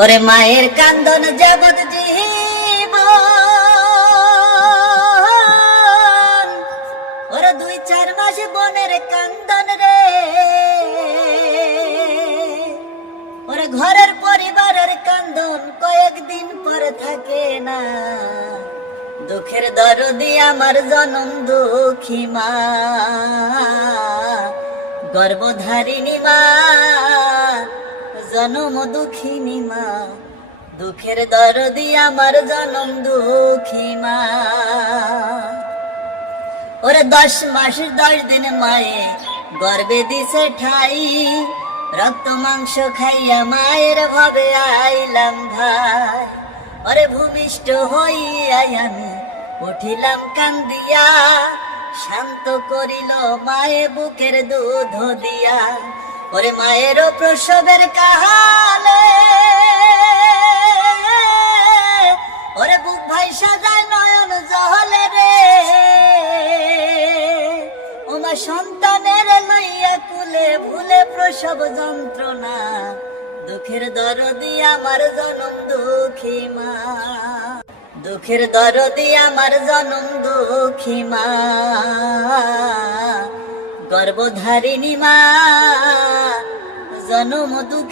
ওরে মায়ের কান্দন জগৎ জীব। ওরে দুই চার মাস বনের কান্দন রে। ওরে ঘরের পরিবারের কান্দন কয়েকদিন পর থাকে না। দুঃখের দরদি আমার জনম দুঃখী মা। গর্ভধারিণী মা জনম দুঃখিনী মা, দুঃখের দরদি আমার জনম দুঃখী মা ওরে দশ মাস, দশ দিন মায়ে গর্বে দিছে ঠাই, রক্ত মাংস খাইয়া মায়ের ভাবে আইলাম ভাই। ওরে ভূমিষ্ঠ হইয়াই আমি উঠিলাম কান্দিয়া, শান্ত করিল মায়ে বুকের দুধ দিয়া। ওরে মায়ের প্রসবের কাহালে। ওরে বুক ভাই সাজায় নয়ন জহলে রে। ওমা সন্তানের লইয়া কুলে ভুলে প্রসব যন্ত্রণা, দুঃখের দরদি আমার জনম দুঃখী মা। দুঃখের দরদি আমার জনম দুঃখী মা। গর্ভধারিণী মা।